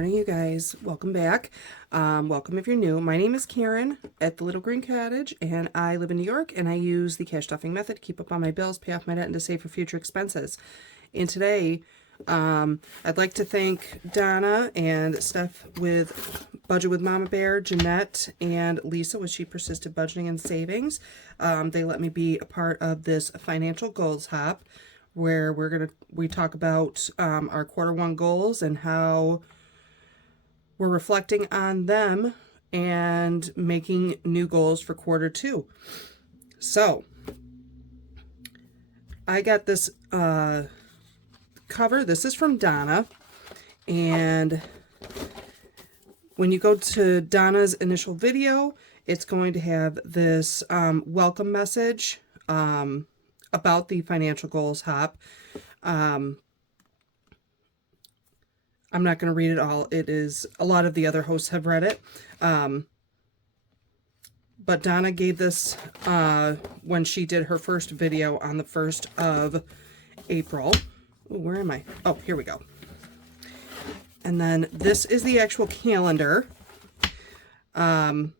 morning, you guys. Welcome back. Welcome if you're new. My name is Karen at the Little Green Cottage, and I live in New York, and I use the cash stuffing method to keep up on my bills, pay off my debt, and to save for future expenses. And today, I'd like to thank Donna and Steph with Budget with Mama Bear, Jeanette, and Lisa with She Persisted Budgeting and Savings. They let me be a part of this financial goals hop, where we talk about our Q1 goals and how we're reflecting on them and making new goals for Q2. So I got this cover. This is from Donna, and when you go to Donna's initial video, it's going to have this welcome message about the financial goals hop. I'm not going to read it all. It is, a lot of the other hosts have read it. But Donna gave this when she did her first video on the 1st of April. Ooh, where am I? Oh, here we go. And then this is the actual calendar. So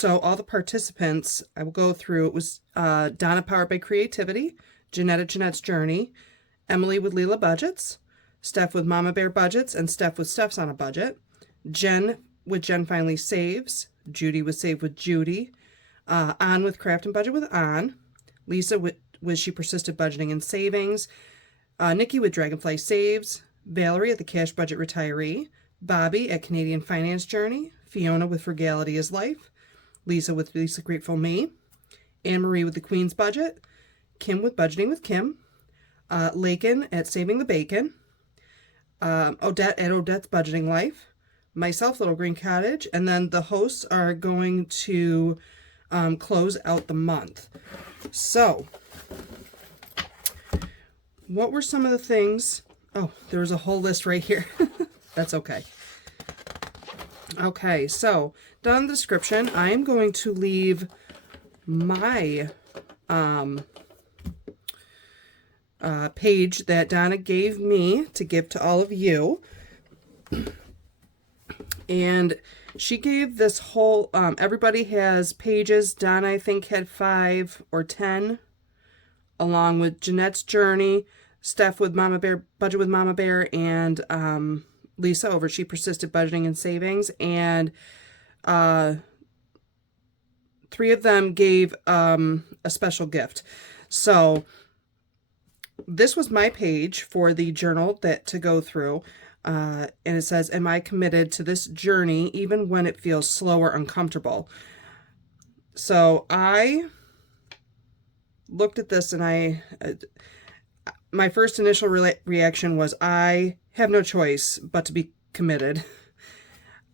all the participants, I will go through. It was Donna Powered by Creativity, Jeanette at Jeanette's Journey, Emily with Leela Budgets, Steph with Mama Bear Budgets, and Steph with Steph's on a Budget, Jen with Jen Finally Saves, Judy with Save with Judy, On with Craft and Budget with On, Lisa with She Persisted Budgeting and Savings, Nikki with Dragonfly Saves, Valerie at the Cash Budget Retiree, Bobby at Canadian Finance Journey, Fiona with Frugality is Life, Lisa with Lisa Grateful Me, Anne-Marie with the Queen's Budget, Kim with Budgeting with Kim, Lakin at Saving the Bacon, Odette at Odette's Budgeting Life, myself, Little Green Cottage, and then the hosts are going to close out the month. So, what were some of the things? Oh, there was a whole list right here. That's okay. Okay, so down in the description, I am going to leave my page that Donna gave me to give to all of you. And she gave this whole, everybody has pages. Donna, I think, had 5 or 10, along with Jeanette's Journey, Steph with Mama Bear, Budget with Mama Bear, and Lisa over She Persisted Budgeting and Savings. And 3 of them gave a special gift. So this was my page for the journal to go through. And it says, am I committed to this journey even when it feels slow or uncomfortable? So I looked at this, and my first initial reaction was, I have no choice but to be committed.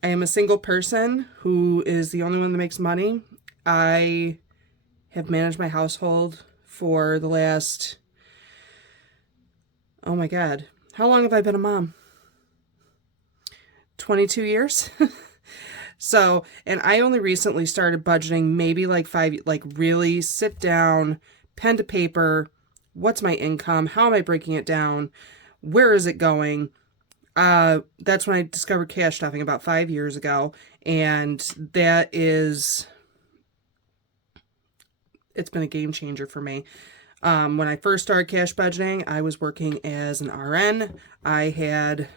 I am a single person who is the only one that makes money. I have managed my household for the last, oh my God, how long have I been a mom? 22 years. So, and I only recently started budgeting, maybe like 5, like really sit down, pen to paper. What's my income? How am I breaking it down? Where is it going? That's when I discovered cash stuffing about 5 years ago. And it's been a game changer for me. When I first started cash budgeting, I was working as an RN. I had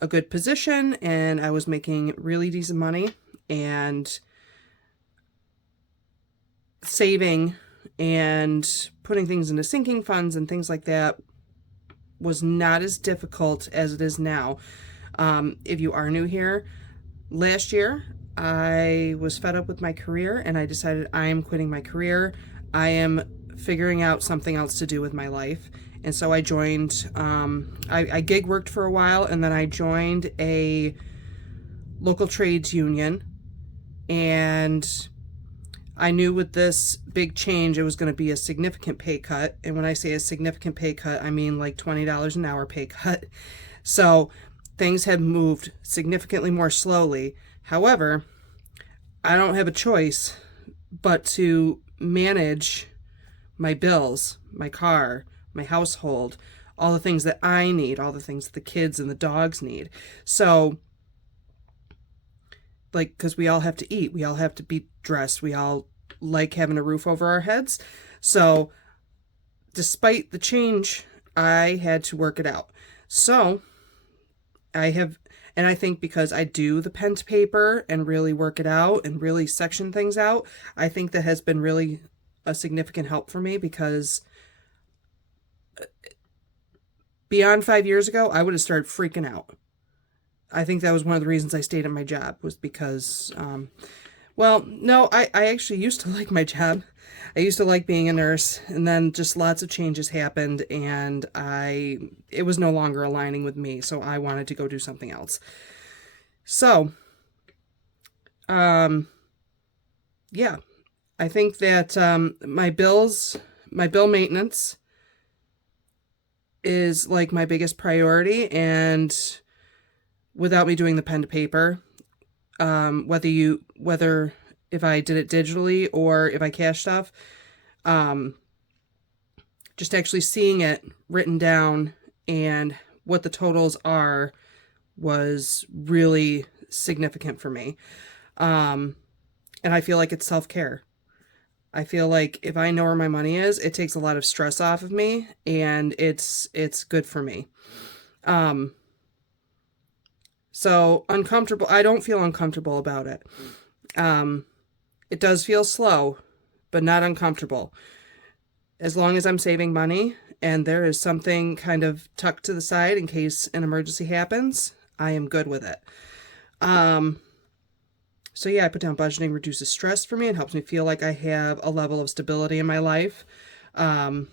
a good position, and I was making really decent money, and saving and putting things into sinking funds and things like that was not as difficult as it is now. If you are new here, last year I was fed up with my career, and I decided I am quitting my career. I am figuring out something else to do with my life. And so I joined, I gig worked for a while, and then I joined a local trades union. And I knew with this big change, it was going to be a significant pay cut. And when I say a significant pay cut, I mean like $20 an hour pay cut. So things have moved significantly more slowly. However, I don't have a choice but to manage my bills, my car, my household, all the things that I need, all the things that the kids and the dogs need. So, like, because we all have to eat, we all have to be dressed, we all like having a roof over our heads. So, despite the change, I had to work it out. So, I have, and I think because I do the pen to paper and really work it out and really section things out, I think that has been really a significant help for me, because beyond 5 years ago, I would have started freaking out. I think that was one of the reasons I stayed at my job, was because, well, no, I actually used to like my job. I used to like being a nurse, and then just lots of changes happened, and it was no longer aligning with me, so I wanted to go do something else. So, yeah, I think that my bill maintenance is like my biggest priority, and without me doing the pen to paper, whether if I did it digitally or if I cash stuff, just actually seeing it written down and what the totals are was really significant for me. And I feel like it's self-care. I feel like if I know where my money is, it takes a lot of stress off of me, and it's good for me. So uncomfortable, I don't feel uncomfortable about it. It does feel slow, but not uncomfortable. As long as I'm saving money and there is something kind of tucked to the side in case an emergency happens, I am good with it. So yeah, I put down budgeting reduces stress for me. It helps me feel like I have a level of stability in my life. I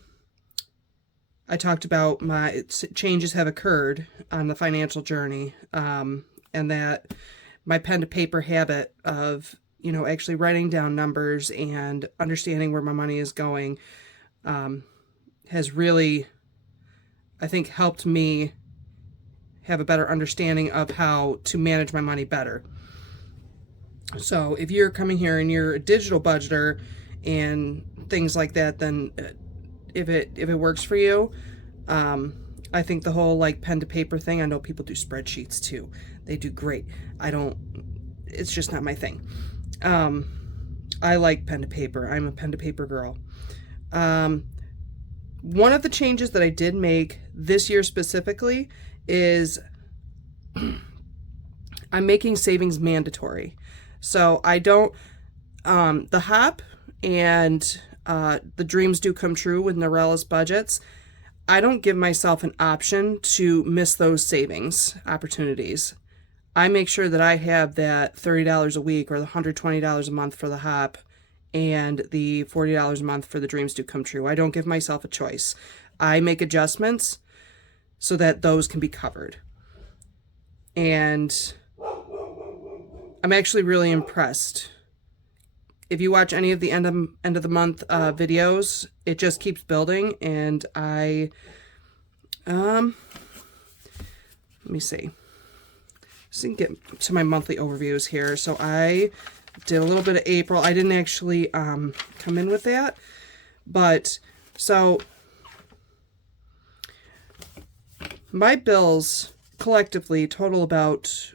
talked about my changes have occurred on the financial journey, and that my pen to paper habit of, actually writing down numbers and understanding where my money is going has really, I think, helped me have a better understanding of how to manage my money better. So if you're coming here and you're a digital budgeter and things like that, then if it works for you, I think the whole like pen to paper thing, I know people do spreadsheets too. They do great. It's just not my thing. I like pen to paper. I'm a pen to paper girl. One of the changes that I did make this year specifically is I'm making savings mandatory. So I don't, the HOP and the Dreams Do Come True with Norella's budgets, I don't give myself an option to miss those savings opportunities. I make sure that I have that $30 a week or the $120 a month for the HOP and the $40 a month for the Dreams Do Come True. I don't give myself a choice. I make adjustments so that those can be covered. And I'm actually really impressed. If you watch any of the end of the month videos, it just keeps building, and let me see. Just can get to my monthly overviews here. So I did a little bit of April. I didn't actually come in with that, but so my bills collectively total about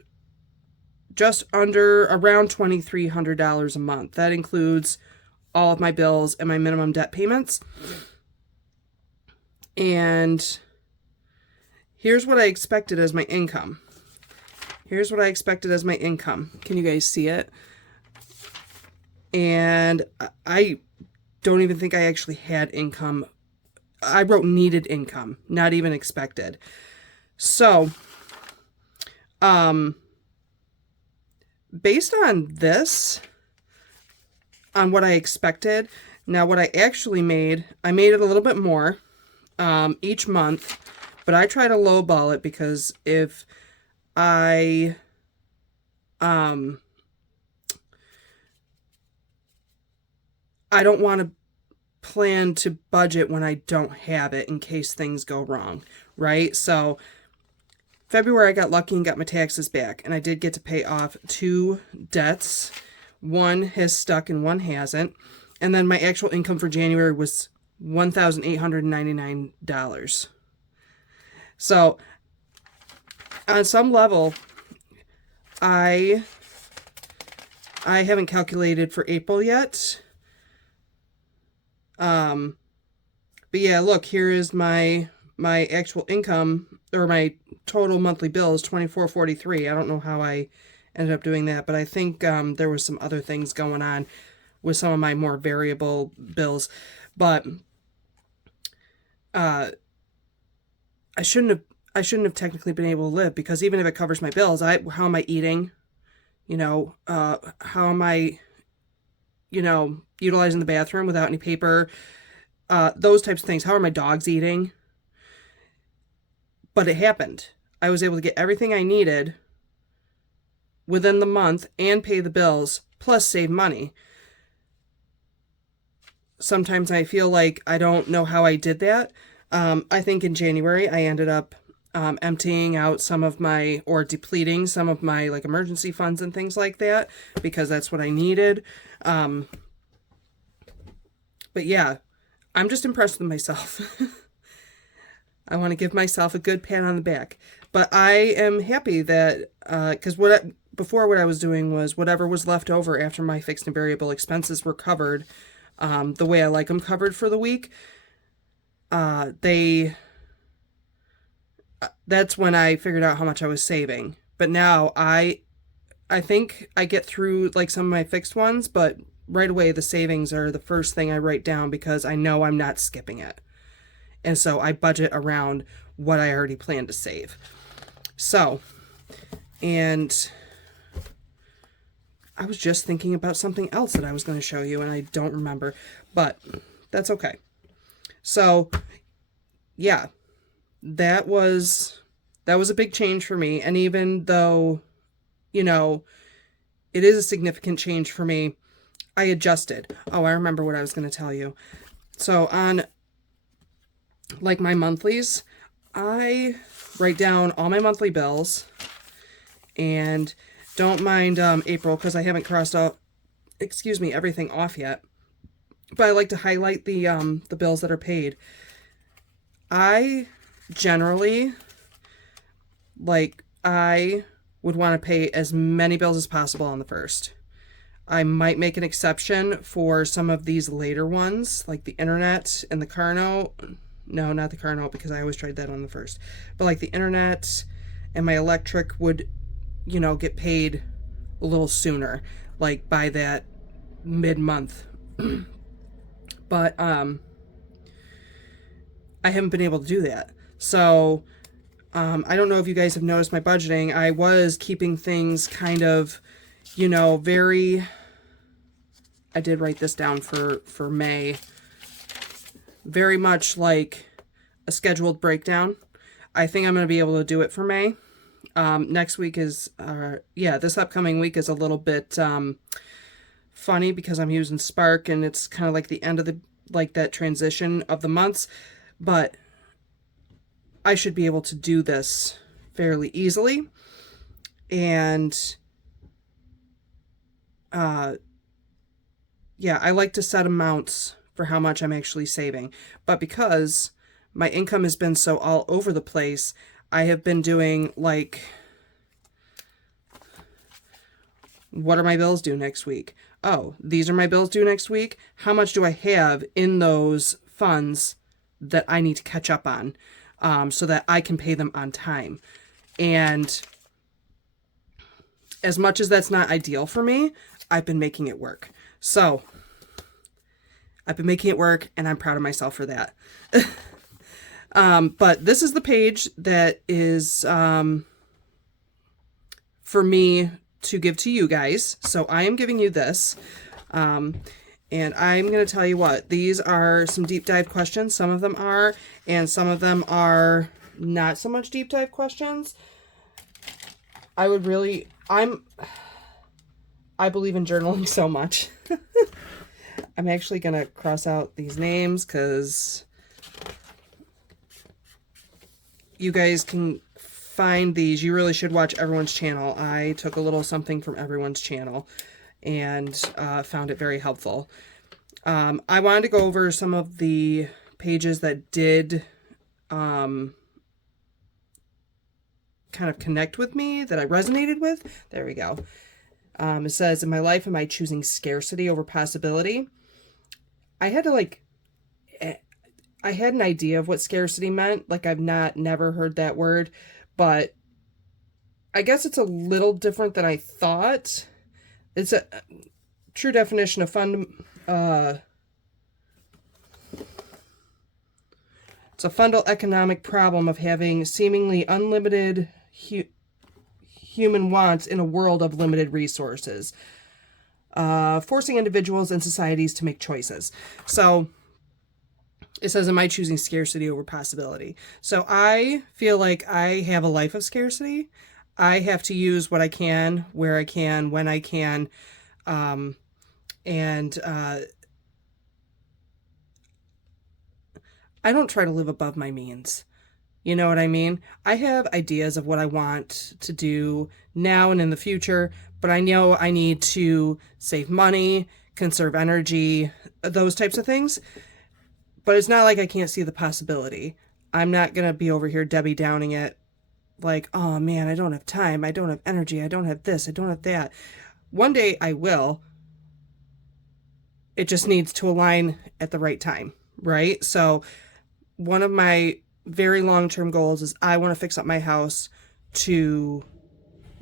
just under around $2,300 a month. That includes all of my bills and my minimum debt payments. And here's what I expected as my income. Can you guys see it? And I don't even think I actually had income. I wrote needed income, not even expected. So, based on this, on what I expected, now what I actually made, I made it a little bit more each month, but I try to lowball it because if I don't want to plan to budget when I don't have it in case things go wrong, right? So February I got lucky and got my taxes back, and I did get to pay off 2 debts. One has stuck and one hasn't. And then my actual income for January was $1,899. So on some level, I haven't calculated for April yet. But yeah, look, here is my actual income, or my total monthly bill is $24.43. I don't know how I ended up doing that, but I think there was some other things going on with some of my more variable bills. But I shouldn't have technically been able to live, because even if it covers my bills, how am I eating? How am I, utilizing the bathroom without any paper? Those types of things. How are my dogs eating? But it happened. I was able to get everything I needed within the month and pay the bills, plus save money. Sometimes I feel like I don't know how I did that. I think in January I ended up emptying out some of my, or depleting some of my like emergency funds and things like that, because that's what I needed. But yeah, I'm just impressed with myself. I want to give myself a good pat on the back. But I am happy that, because before what I was doing was whatever was left over after my fixed and variable expenses were covered, the way I like them covered for the week, that's when I figured out how much I was saving. But now I think I get through like some of my fixed ones, but right away the savings are the first thing I write down, because I know I'm not skipping it. And so I budget around what I already plan to save. So, and I was just thinking about something else that I was going to show you, and I don't remember, but that's okay. So, yeah, that was a big change for me. And even though, it is a significant change for me, I adjusted. Oh, I remember what I was going to tell you. So on like my monthlies, I write down all my monthly bills, and don't mind April, because I haven't crossed out, everything off yet. But I like to highlight the bills that are paid. I generally, I would want to pay as many bills as possible on the first. I might make an exception for some of these later ones, like the internet and the car note. No, not the car note, because I always tried that on the first. But like the internet and my electric would, get paid a little sooner, like by that mid-month. But I haven't been able to do that. So I don't know if you guys have noticed my budgeting. I was keeping things kind of, very... I did write this down for May. Very much like a scheduled breakdown. I think I'm going to be able to do it for May. Next week is, this upcoming week is a little bit funny, because I'm using Spark, and it's kind of like the end of that transition of the months. But I should be able to do this fairly easily. And I like to set amounts for how much I'm actually saving. But because my income has been so all over the place, I have been doing like, what are my bills due next week? Oh, these are my bills due next week. How much do I have in those funds that I need to catch up on, so that I can pay them on time? And as much as that's not ideal for me, I've been making it work. So I've been making it work, and I'm proud of myself for that. But this is the page that is for me to give to you guys. So I am giving you this. And I'm going to tell you what, these are some deep dive questions. Some of them are, and some of them are not so much deep dive questions. I believe in journaling so much. I'm actually going to cross out these names, because you guys can find these. You really should watch everyone's channel. I took a little something from everyone's channel and found it very helpful. I wanted to go over some of the pages that did kind of connect with me, that I resonated with. There we go. It says, in my life, am I choosing scarcity over possibility? I had to I had an idea of what scarcity meant. Like, I've never heard that word, but I guess it's a little different than I thought. It's a true definition of it's a fundamental economic problem of having seemingly unlimited human wants in a world of limited resources, forcing individuals and societies to make choices. So it says, am I choosing scarcity over possibility? So I feel like I have a life of scarcity. I have to use what I can, where I can, when I can. And I don't try to live above my means. You know what I mean? I have ideas of what I want to do now and in the future, but I know I need to save money, conserve energy, those types of things. But it's not like I can't see the possibility. I'm not going to be over here Debbie Downing it like, oh man, I don't have time, I don't have energy, I don't have this, I don't have that. One day I will. It just needs to align at the right time, right? So one of my very long-term goals is I want to fix up my house to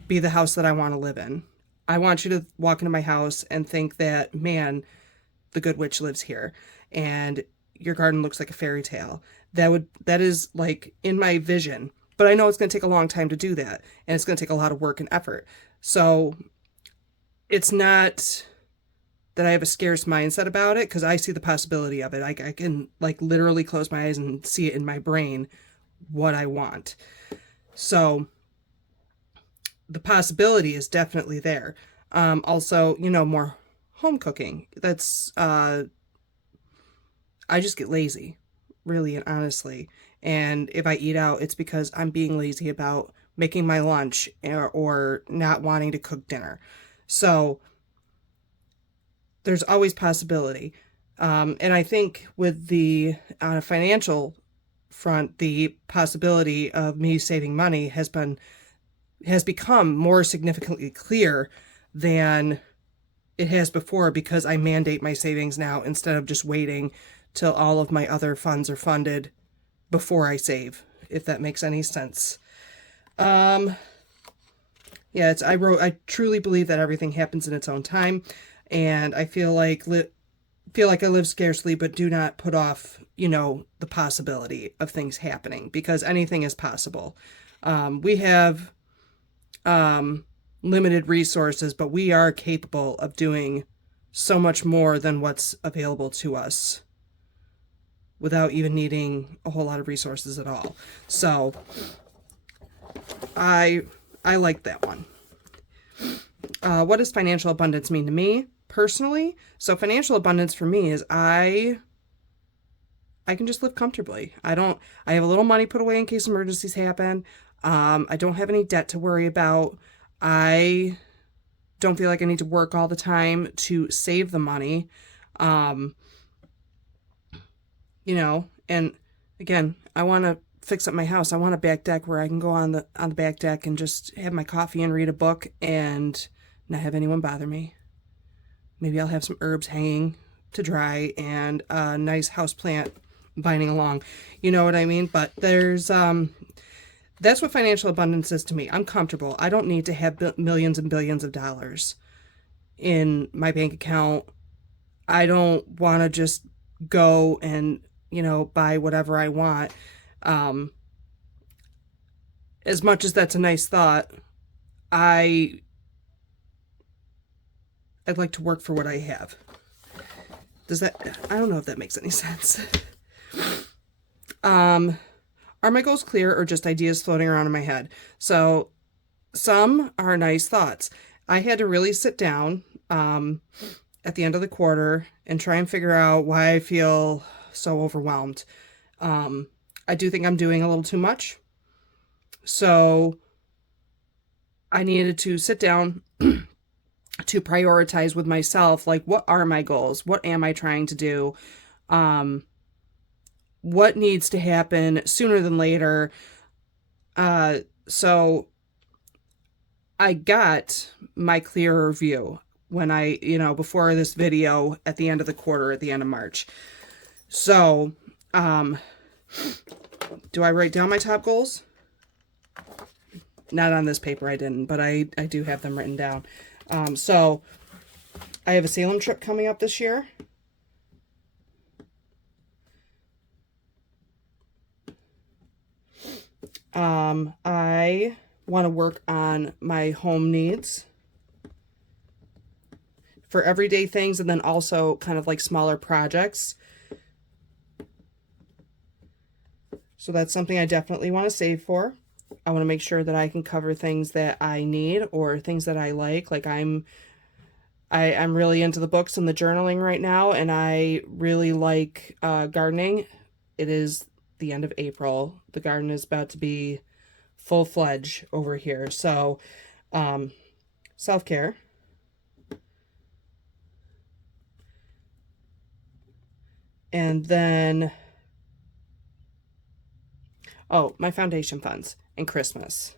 be the house that I want to live in. I want you to walk into my house and think that, man, the good witch lives here, and your garden looks like a fairy tale. That is like in my vision, but I know it's going to take a long time to do that, and it's going to take a lot of work and effort. So it's not that I have a scarce mindset about it, because I see the possibility of it. I can like literally close my eyes and see it in my brain what I want. So the possibility is definitely there. Also, more home cooking. That's I just get lazy, really and honestly. And if I eat out, it's because I'm being lazy about making my lunch or not wanting to cook dinner. So there's always possibility. And I think with on a financial front, the possibility of me saving money has become more significantly clear than it has before, because I mandate my savings now instead of just waiting till all of my other funds are funded before I save, if that makes any sense. Yeah, I truly believe that everything happens in its own time. And I feel like I live scarcely, but do not put off, the possibility of things happening, because anything is possible. We have limited resources, but we are capable of doing so much more than what's available to us without even needing a whole lot of resources at all. So I like that one. What does financial abundance mean to me personally? So financial abundance for me is I can just live comfortably. I have a little money put away in case emergencies happen. I don't have any debt to worry about. I don't feel like I need to work all the time to save the money. And again, I want to fix up my house. I want a back deck where I can go on the back deck and just have my coffee and read a book and not have anyone bother me. Maybe I'll have some herbs hanging to dry and a nice house plant vining along. You know what I mean? But there's that's what financial abundance is to me. I'm comfortable. I don't need to have millions and billions of dollars in my bank account. I don't want to just go and, buy whatever I want. As much as that's a nice thought, I'd like to work for what I have. I don't know if that makes any sense. Are my goals clear or just ideas floating around in my head? So some are nice thoughts. I had to really sit down at the end of the quarter and try and figure out why I feel so overwhelmed. I do think I'm doing a little too much. So I needed to sit down to prioritize with myself, like, what are my goals? What am I trying to do? What needs to happen sooner than later? So I got my clearer view when before this video at the end of the quarter, at the end of March. So, do I write down my top goals? Not on this paper, I didn't, but I do have them written down. So I have a Salem trip coming up this year. I want to work on my home needs for everyday things, and then also kind of like smaller projects. So that's something I definitely want to save for. I want to make sure that I can cover things that I need or things that I like. Like I'm really into the books and the journaling right now, and I really like gardening. It is the end of April. The garden is about to be full-fledged over here. So self-care. And then, oh, my foundation funds and Christmas.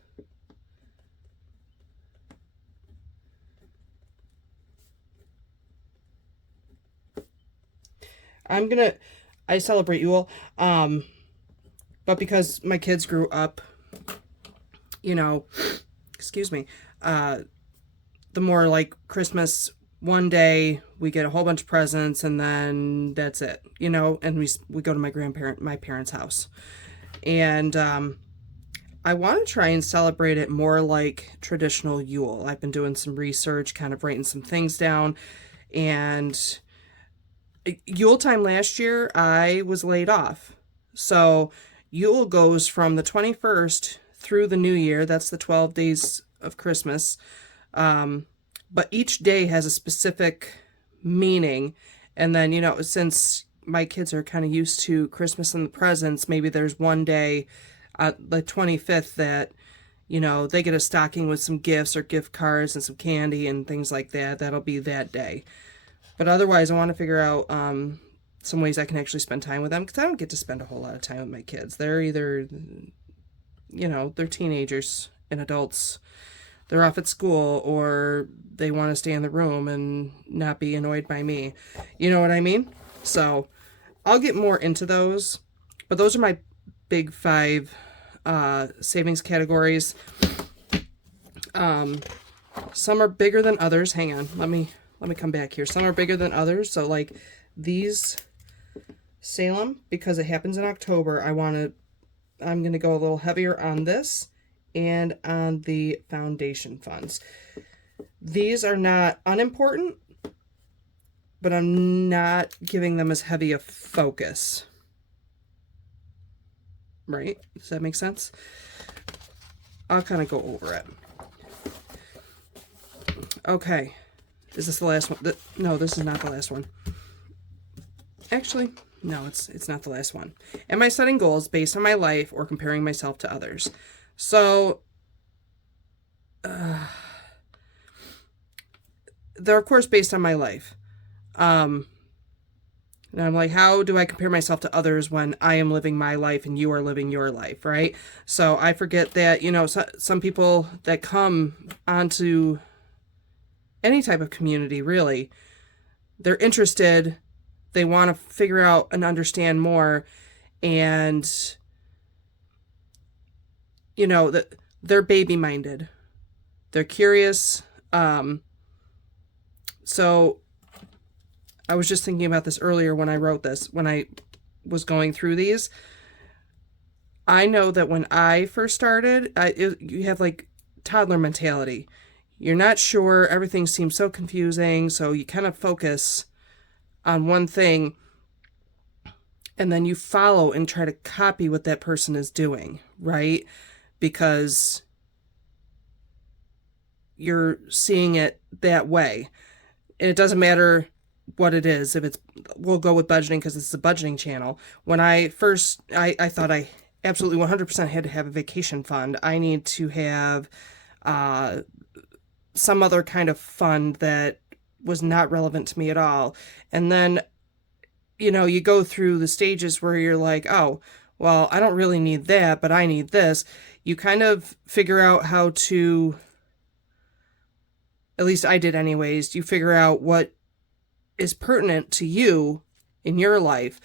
I celebrate Yule, but because my kids grew up, excuse me, the more like Christmas, one day we get a whole bunch of presents and then that's it, and we go to my parents' house. And I want to try and celebrate it more like traditional Yule. I've been doing some research, kind of writing some things down, and Yule time last year, I was laid off. So Yule goes from the 21st through the new year. That's the 12 days of Christmas. But each day has a specific meaning. And then, since my kids are kind of used to Christmas and the presents, maybe there's one day, the 25th, that, they get a stocking with some gifts or gift cards and some candy and things like that. That'll be that day. But otherwise, I want to figure out some ways I can actually spend time with them, because I don't get to spend a whole lot of time with my kids. They're either, they're teenagers and adults. They're off at school, or they want to stay in the room and not be annoyed by me. You know what I mean? So I'll get more into those. But those are my big 5 savings categories. Some are bigger than others. Hang on. Let me come back here. Some are bigger than others. So like these Salem, because it happens in October, I'm going to go a little heavier on this and on the foundation funds. These are not unimportant, but I'm not giving them as heavy a focus. Right? Does that make sense? I'll kind of go over it. Okay. Is this the last one? No, this is not the last one. Actually, no, it's not the last one. Am I setting goals based on my life or comparing myself to others? So, they're of course based on my life. And I'm like, how do I compare myself to others when I am living my life and you are living your life, right? So I forget that, some people that come onto any type of community, really, they're interested, they want to figure out and understand more, and that they're baby minded, they're curious. So I was just thinking about this earlier when I wrote this, when I was going through these. I know that when I first started, you have like toddler mentality. You're not sure. Everything seems so confusing. So you kind of focus on one thing and then you follow and try to copy what that person is doing, right? Because you're seeing it that way. And it doesn't matter what it is. We'll go with budgeting because it's a budgeting channel. When I first, I thought I absolutely 100% had to have a vacation fund. I need to have, some other kind of fund that was not relevant to me at all. And then, you go through the stages where you're like, oh, well, I don't really need that, but I need this. You kind of figure out how to, at least I did anyways, you figure out what is pertinent to you in your life.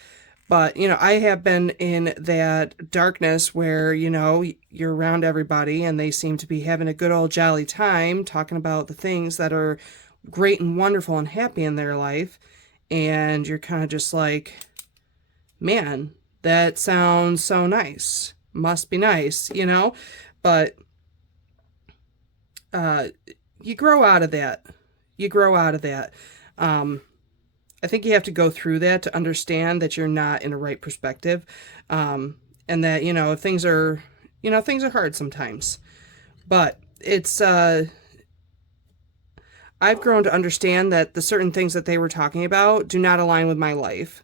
But, I have been in that darkness where, you're around everybody and they seem to be having a good old jolly time talking about the things that are great and wonderful and happy in their life. And you're kind of just like, man, that sounds so nice. Must be nice, But you grow out of that. You grow out of that. I think you have to go through that to understand that you're not in a right perspective. And that, things are hard sometimes. But it's, I've grown to understand that the certain things that they were talking about do not align with my life.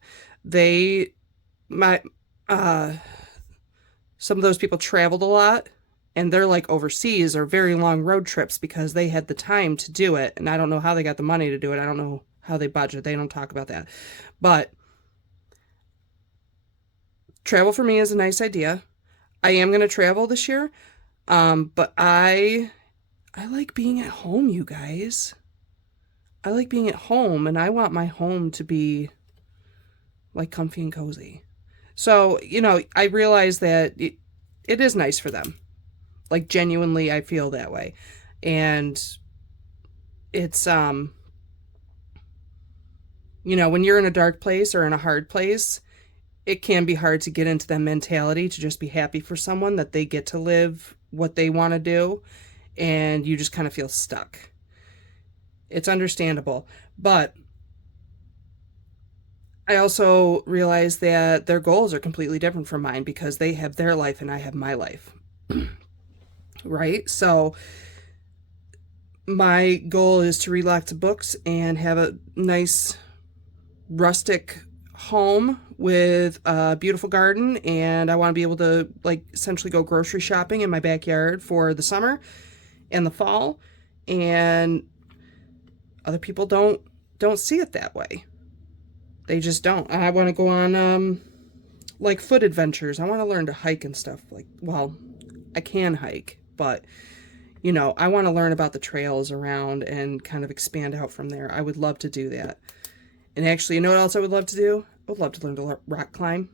Some of those people traveled a lot, and they're like overseas or very long road trips because they had the time to do it. And I don't know how they got the money to do it. I don't know how they budget. They don't talk about that. But travel for me is a nice idea. I am going to travel this year. But I like being at home, you guys. I like being at home, and I want my home to be like comfy and cozy. So, I realize that it is nice for them. Like, genuinely, I feel that way. And it's, when you're in a dark place or in a hard place, it can be hard to get into that mentality to just be happy for someone that they get to live what they want to do, and you just kind of feel stuck. It's understandable. But I also realize that their goals are completely different from mine because they have their life and I have my life. Right? So my goal is to read lots of books and have a nice rustic home with a beautiful garden, and I want to be able to essentially go grocery shopping in my backyard for the summer and the fall, and other people don't see it that way. They just don't. I want to go on foot adventures. I want to learn to hike and stuff. I can hike, but I want to learn about the trails around and kind of expand out from there. I would love to do that. And actually, you know what else I would love to do? I would love to learn to rock climb.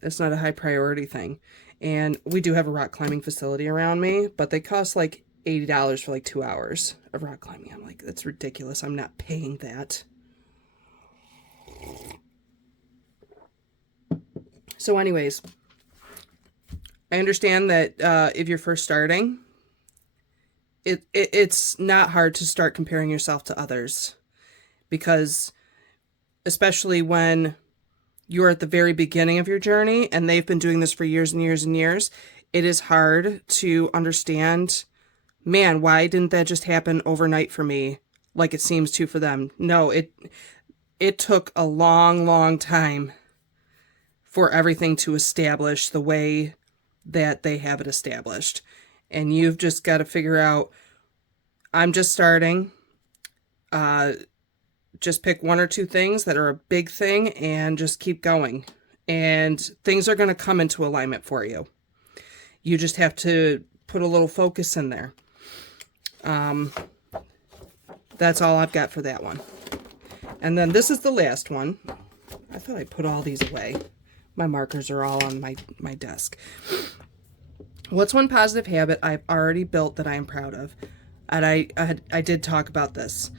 It's not a high priority thing. And we do have a rock climbing facility around me, but they cost like $80 for 2 hours of rock climbing. I'm like, that's ridiculous. I'm not paying that. So anyways, I understand that if you're first starting, it's not hard to start comparing yourself to others, because especially when you're at the very beginning of your journey and they've been doing this for years and years and years, it is hard to understand, man, why didn't that just happen overnight for me like it seems to for them? No, it took a long, long time for everything to establish the way that they have it established. And you've just got to figure out, I'm just starting. Just pick one or two things that are a big thing and just keep going. And things are going to come into alignment for you. You just have to put a little focus in there. That's all I've got for that one. And then this is the last one. I thought I put all these away. My markers are all on my desk. What's one positive habit I've already built that I am proud of? And I did talk about this.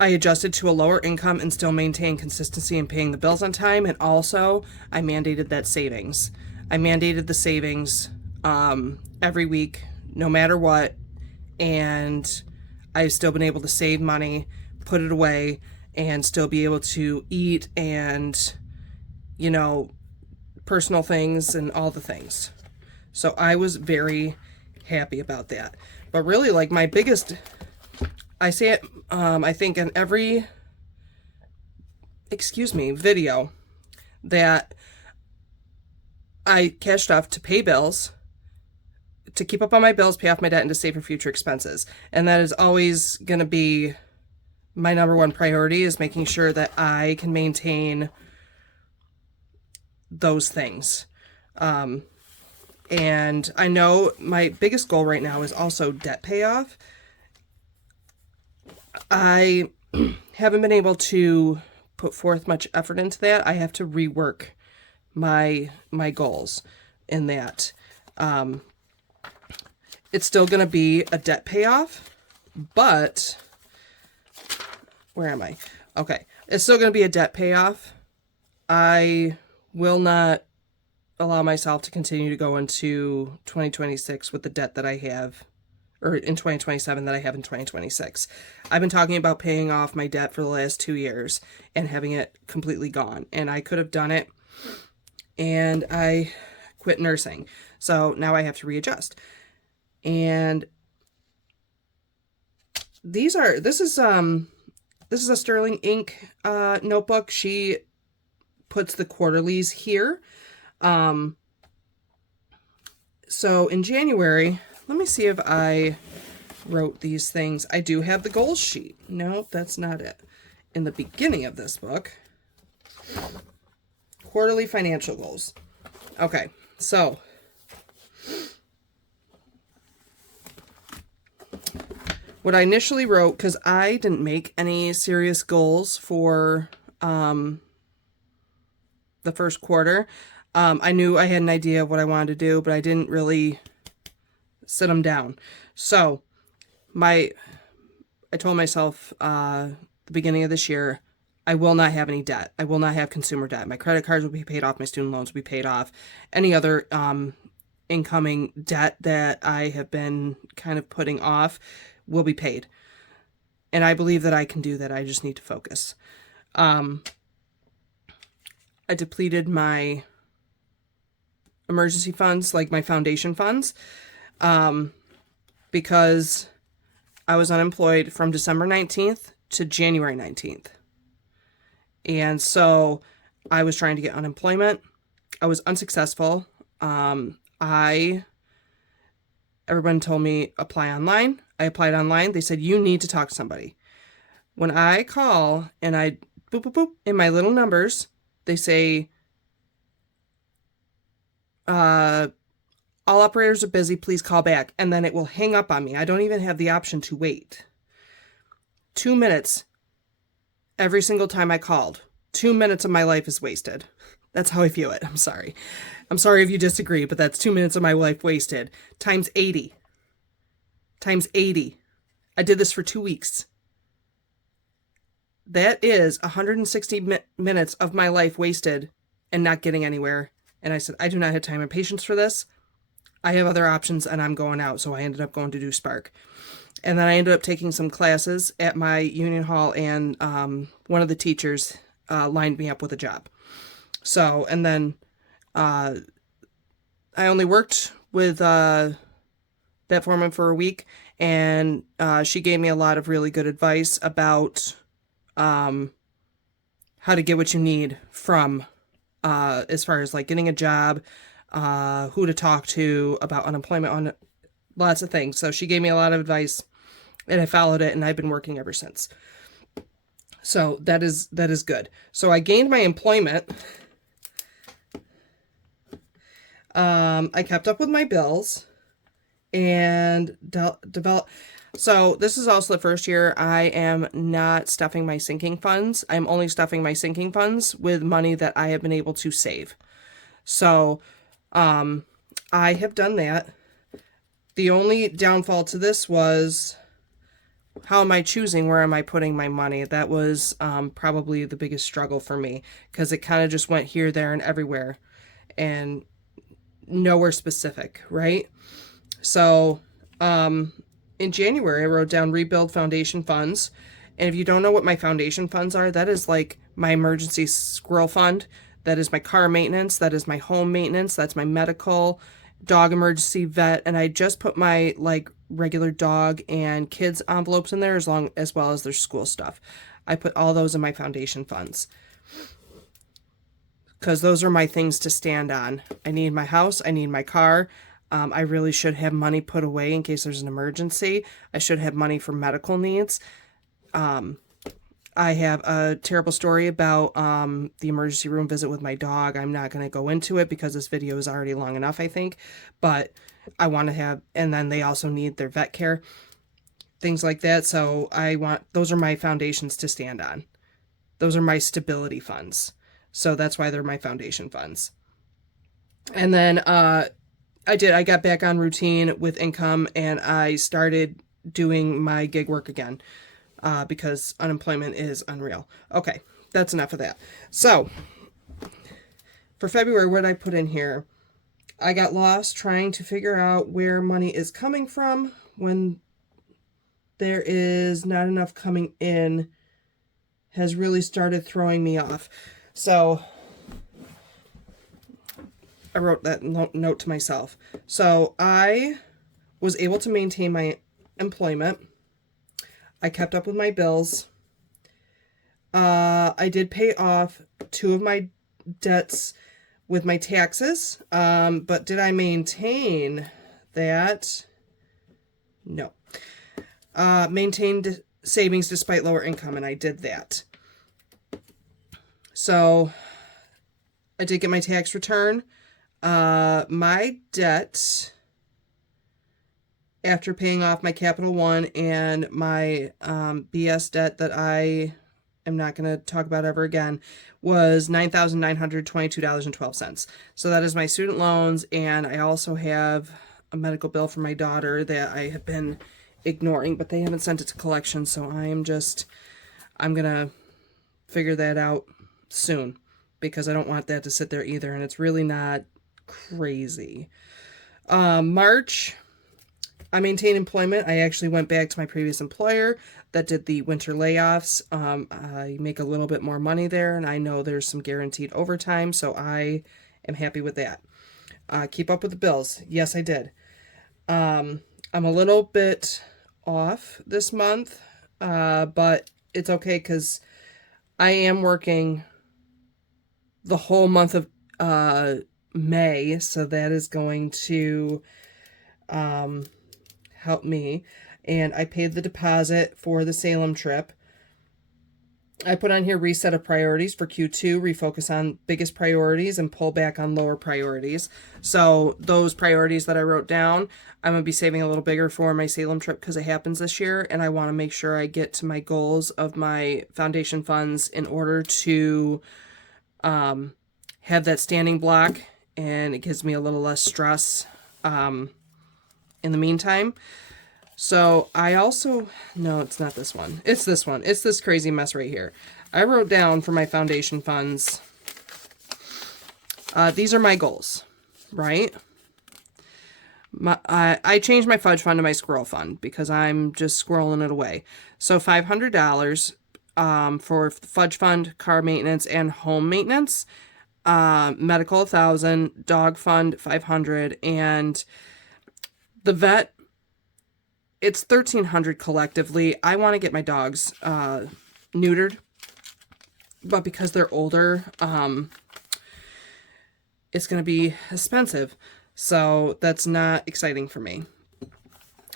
I adjusted to a lower income and still maintain consistency in paying the bills on time. And also, I mandated that savings. I mandated the savings every week, no matter what. And I've still been able to save money, put it away, and still be able to eat and, personal things and all the things. So I was very happy about that. But really, my biggest... I say it, I think in every, video, that I cashed off to pay bills, to keep up on my bills, pay off my debt, and to save for future expenses. And that is always going to be my number one priority, is making sure that I can maintain those things. And I know my biggest goal right now is also debt payoff. I haven't been able to put forth much effort into that. I have to rework my goals in that. It's still going to be a debt payoff, but where am I? Okay. It's still going to be a debt payoff. I will not allow myself to continue to go into 2026 with the debt that I have, or in 2027 that I have in 2026. I've been talking about paying off my debt for the last 2 years and having it completely gone. And I could have done it, and I quit nursing. So now I have to readjust. And this is a Sterling Ink notebook. She puts the quarterlies here. So in January, let me see if I wrote these things. I do have the goals sheet. No, that's not it. In the beginning of this book, quarterly financial goals. Okay, so what I initially wrote, because I didn't make any serious goals for the first quarter. I knew I had an idea of what I wanted to do, but I didn't really sit them down. So I told myself the beginning of this year, I will not have any debt. I will not have consumer debt. My credit cards will be paid off. My student loans will be paid off. Any other incoming debt that I have been kind of putting off will be paid. And I believe that I can do that. I just need to focus. I depleted my emergency funds, like my foundation funds, because I was unemployed from December 19th to January 19th. And so I was trying to get unemployment. I was unsuccessful. Everyone told me apply online. I applied online. They said, you need to talk to somebody. When I call and I boop, boop, boop, in my little numbers, they say, all operators are busy, please call back. And then it will hang up on me. I don't even have the option to wait. 2 minutes every single time I called. 2 minutes of my life is wasted. That's how I view it. I'm sorry. I'm sorry if you disagree, but that's 2 minutes of my life wasted. Times 80. Times 80. I did this for 2 weeks. That is 160 minutes of my life wasted and not getting anywhere. And I said, I do not have time and patience for this. I have other options and I'm going out. So I ended up going to do Spark. And then I ended up taking some classes at my union hall, and one of the teachers lined me up with a job. So, and then I only worked with that foreman for a week, and she gave me a lot of really good advice about how to get what you need from as far as like getting a job, who to talk to about unemployment, on lots of things. So she gave me a lot of advice, and I followed it, and I've been working ever since. So that is good. So I gained my employment. I kept up with my bills and developed. So this is also the first year I am not stuffing my sinking funds. I'm only stuffing my sinking funds with money that I have been able to save. So I have done that. The only downfall to this was, how am I choosing where am I putting my money? That was probably the biggest struggle for me, because it kind of just went here, there, and everywhere, and nowhere specific, right? So in January, I wrote down rebuild foundation funds. And if you don't know what my foundation funds are, that is like my emergency squirrel fund. That is my car maintenance. That is my home maintenance. That's my medical, dog emergency, vet. And I just put my like regular dog and kids envelopes in there, as well as their school stuff. I put all those in my foundation funds, because those are my things to stand on. I need my house. I need my car. I really should have money put away in case there's an emergency. I should have money for medical needs. I have a terrible story about the emergency room visit with my dog. I'm not going to go into it because this video is already long enough, I think. But I want to have, and then they also need their vet care, things like that. So those are my foundations to stand on. Those are my stability funds. So that's why they're my foundation funds. And then I got back on routine with income, and I started doing my gig work again because unemployment is unreal. Okay, that's enough of that. So for February, what did I put in here? I got lost trying to figure out where money is coming from when there is not enough coming in. Has really started throwing me off. So I wrote that note to myself. So I was able to maintain my employment. I kept up with my bills. I did pay off 2 of my debts with my taxes. But did I maintain that? No. Maintained savings despite lower income, and I did that. So I did get my tax return. My debt, after paying off my Capital One and my BS debt that I am not going to talk about ever again, was $9,922.12. So that is my student loans, and I also have a medical bill for my daughter that I have been ignoring, but they haven't sent it to collection, so I'm going to figure that out soon because I don't want that to sit there either, and it's really not crazy. March, I maintained employment. I actually went back to my previous employer that did the winter layoffs. I make a little bit more money there, and I know there's some guaranteed overtime, so I am happy with that. Keep up with the bills. Yes, I did. I'm a little bit off this month, but it's okay because I am working the whole month of May, so that is going to help me. And I paid the deposit for the Salem trip. I put on here reset of priorities for Q2, refocus on biggest priorities and pull back on lower priorities. So those priorities that I wrote down, I'm going to be saving a little bigger for my Salem trip because it happens this year, and I want to make sure I get to my goals of my foundation funds in order to have that standing block, and it gives me a little less stress in the meantime. So I also, no, it's not this one. It's this one. It's this crazy mess right here. I wrote down for my foundation funds, these are my goals, right? I changed my fudge fund to my squirrel fund because I'm just squirreling it away. So $500 for fudge fund, car maintenance, and home maintenance. Medical, $1,000, dog fund, $500, and the vet, it's $1,300 collectively. I want to get my dogs neutered, but because they're older, it's going to be expensive, so that's not exciting for me.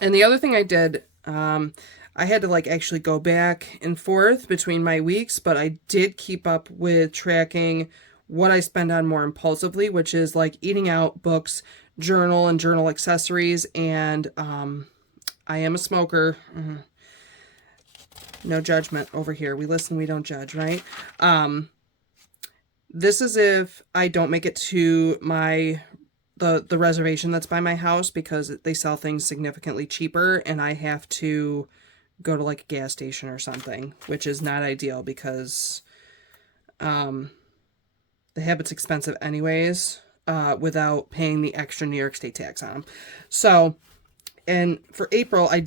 And the other thing I did, I had to actually go back and forth between my weeks, but I did keep up with tracking what I spend on more impulsively, which is eating out, books, journal and journal accessories, and I am a smoker. No judgment over here. We listen, we don't judge, right? This is if I don't make it to the reservation that's by my house because they sell things significantly cheaper, and I have to go to a gas station or something, which is not ideal because the habit's expensive anyways, without paying the extra New York State tax on them. So, and for April, I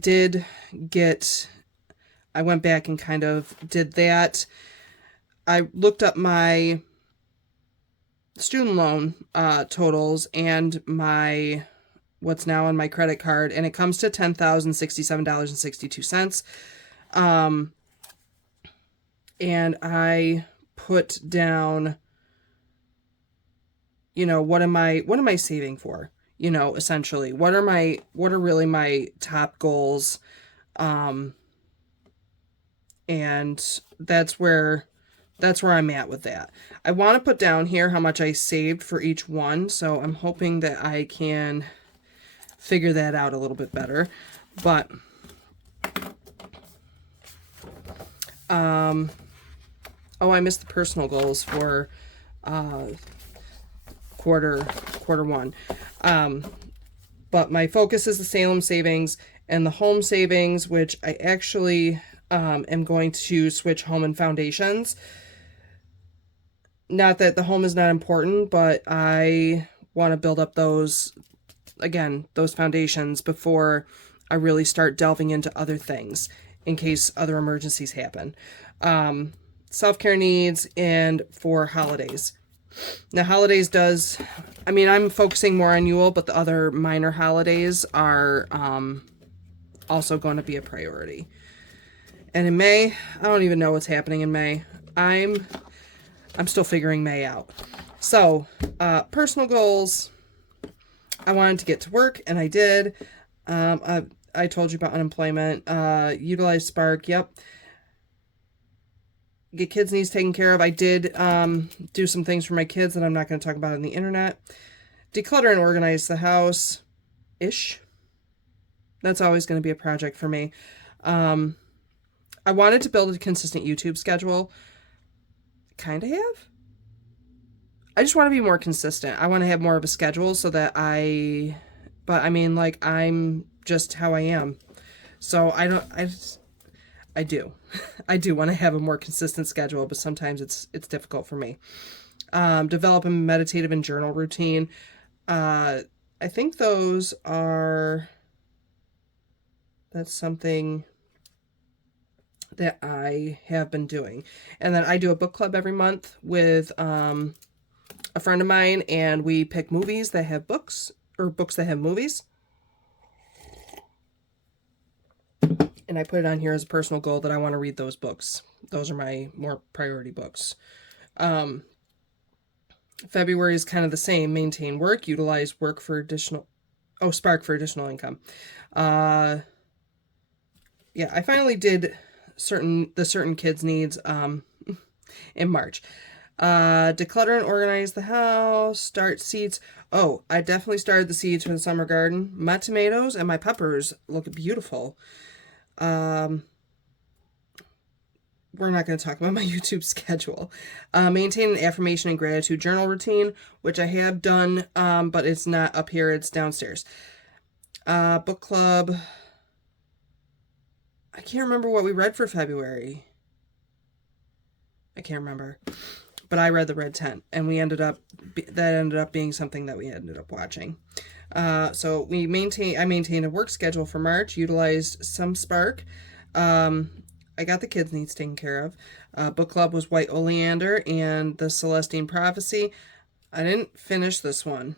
went back and kind of did that. I looked up my student loan totals and what's now on my credit card, and it comes to $10,067.62. And I put down, what am I saving for? Essentially, what are really my top goals And that's where I'm at with that. I want to put down here how much I saved for each one, so I'm hoping that I can figure that out a little bit better. But oh, I missed the personal goals for quarter one. But my focus is the Salem savings and the home savings, which I actually am going to switch home and foundations. Not that the home is not important, but I want to build up those foundations before I really start delving into other things in case other emergencies happen. Self-care needs and for holidays. Now, holidays I'm focusing more on Yule, but the other minor holidays are also going to be a priority. And in May, I don't even know what's happening in May. I'm still figuring May out. So, personal goals. I wanted to get to work, and I did. I told you about unemployment. Utilize Spark. Yep. Get kids' needs taken care of. I did do some things for my kids that I'm not going to talk about on the internet. Declutter and organize the house. Ish. That's always going to be a project for me. I wanted to build a consistent YouTube schedule. Kind of have. I just want to be more consistent. I want to have more of a schedule so that I'm just how I am. So I do. I do want to have a more consistent schedule, but sometimes it's difficult for me. Develop a meditative and journal routine. I think that's something that I have been doing. And then I do a book club every month with a friend of mine, and we pick movies that have books or books that have movies. And I put it on here as a personal goal that I want to read those books. Those are my more priority books. February is kind of the same. Maintain work, utilize work for Spark for additional income. I finally did certain kids' needs in March. Declutter and organize the house. Start seeds. Oh, I definitely started the seeds for the summer garden. My tomatoes and my peppers look beautiful. We're not going to talk about my YouTube schedule. Maintain an affirmation and gratitude journal routine, which I have done, but it's not up here. It's downstairs. Book club. I can't remember what we read for February. I can't remember. But I read The Red Tent, and that ended up being something that we ended up watching. So I maintained a work schedule for March, utilized some Spark. I got the kids' needs taken care of. Book club was White Oleander and the Celestine Prophecy. I didn't finish this one,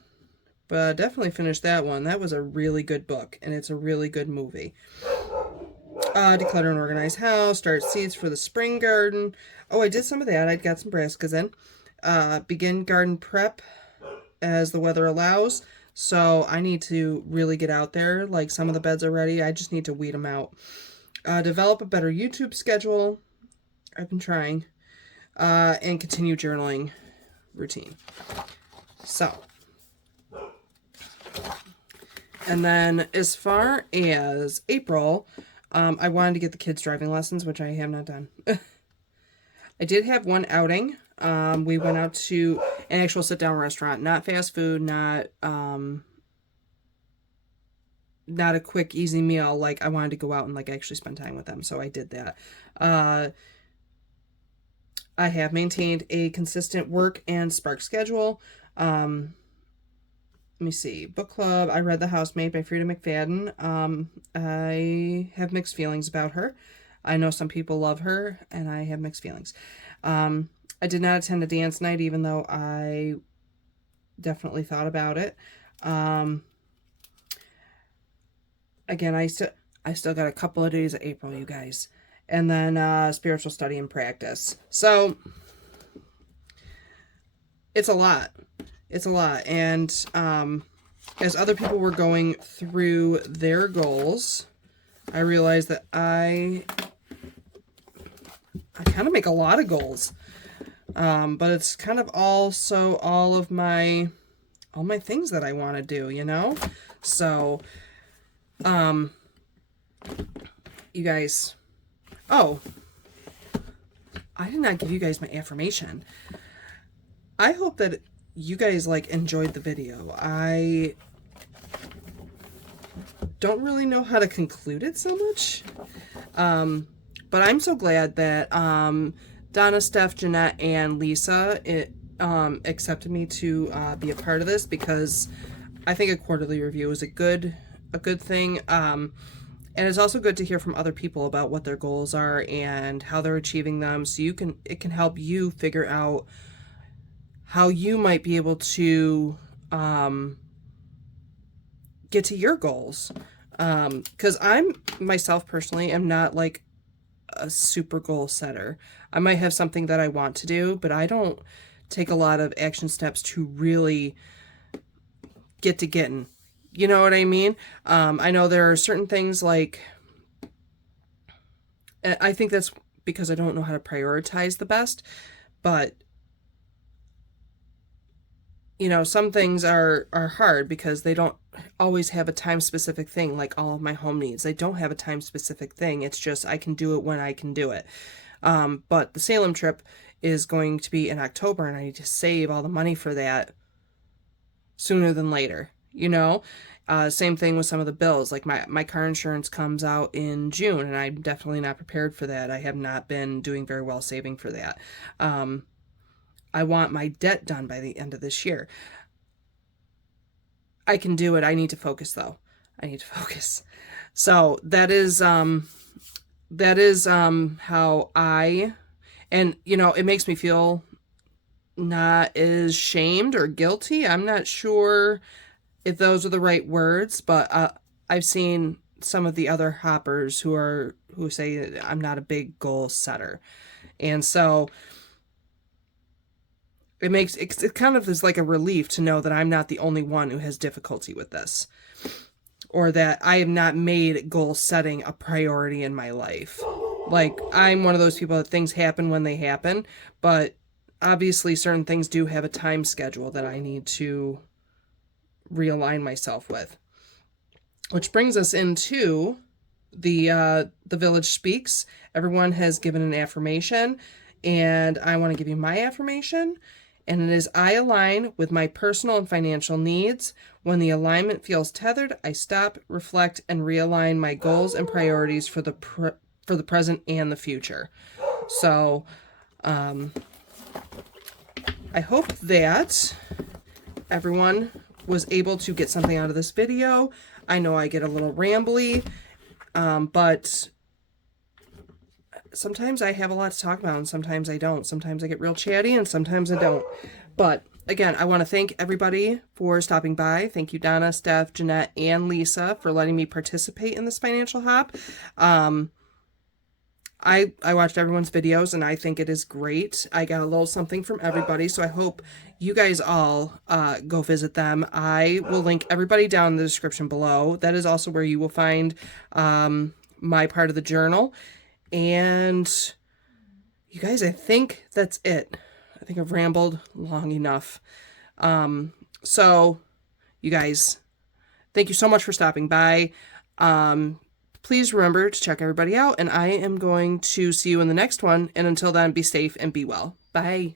but I definitely finished that one. That was a really good book, and it's a really good movie. Declutter and organize house. Start seeds for the spring garden. Oh, I did some of that. I got some brassicas in. Begin garden prep as the weather allows. So I need to really get out there. Like, some of the beds are ready. I just need to weed them out. Develop a better YouTube schedule. I've been trying. And continue journaling routine. So. And then as far as April, I wanted to get the kids driving lessons, which I have not done. I did have one outing. We went out to an actual sit-down restaurant, not fast food, not a quick, easy meal. Like, I wanted to go out and actually spend time with them, so I did that. I have maintained a consistent work and Spark schedule. Let me see. Book club. I read The Housemaid by Frida McFadden. I have mixed feelings about her. I know some people love her, and I have mixed feelings. I did not attend a dance night, even though I definitely thought about it. Again, I still got a couple of days of April, you guys. And then spiritual study and practice. So it's a lot. It's a lot. And as other people were going through their goals, I realized that I I kind of make a lot of goals. But it's kind of also all my things that I want to do, you know? So, you guys, oh, I did not give you guys my affirmation. I hope that you guys like enjoyed the video. I don't really know how to conclude it so much. But I'm so glad that Donna, Steph, Jeanette, and Lisa accepted me to be a part of this, because I think a quarterly review is a good thing. And it's also good to hear from other people about what their goals are and how they're achieving them, so it can help you figure out how you might be able to get to your goals. Because I'm myself personally am not like a super goal setter. I might have something that I want to do, but I don't take a lot of action steps to really get to getting. You know what I mean? I know there are certain things like, I think that's because I don't know how to prioritize the best, but you know, some things are hard because they don't always have a time specific thing, like all of my home needs. They don't have a time specific thing. It's just I can do it when I can do it. But the Salem trip is going to be in October, and I need to save all the money for that sooner than later, you know? Same thing with some of the bills. Like my car insurance comes out in June, and I'm definitely not prepared for that. I have not been doing very well saving for that. I want my debt done by the end of this year. I can do it. I need to focus though. I need to focus. So that is how and you know, it makes me feel not as shamed or guilty. I'm not sure if those are the right words, but I've seen some of the other hoppers who say I'm not a big goal setter. And so it kind of is like a relief to know that I'm not the only one who has difficulty with this, or that I have not made goal setting a priority in my life. Like, I'm one of those people that things happen when they happen, but obviously certain things do have a time schedule that I need to realign myself with. Which brings us into the Village Speaks. Everyone has given an affirmation, and I want to give you my affirmation. And it is, I align with my personal and financial needs. When the alignment feels tethered, I stop, reflect, and realign my goals and priorities for the present and the future. So, I hope that everyone was able to get something out of this video. I know I get a little rambly, but sometimes I have a lot to talk about and sometimes I don't. Sometimes I get real chatty and sometimes I don't. But again, I want to thank everybody for stopping by. Thank you, Donna, Steph, Jeanette, and Lisa for letting me participate in this financial hop. I watched everyone's videos and I think it is great. I got a little something from everybody, so I hope you guys all go visit them. I will link everybody down in the description below. That is also where you will find my part of the journal. And you guys, I think that's it. I think I've rambled long enough. So you guys, thank you so much for stopping by. Please remember to check everybody out, and I am going to see you in the next one. And until then, be safe and be well. Bye.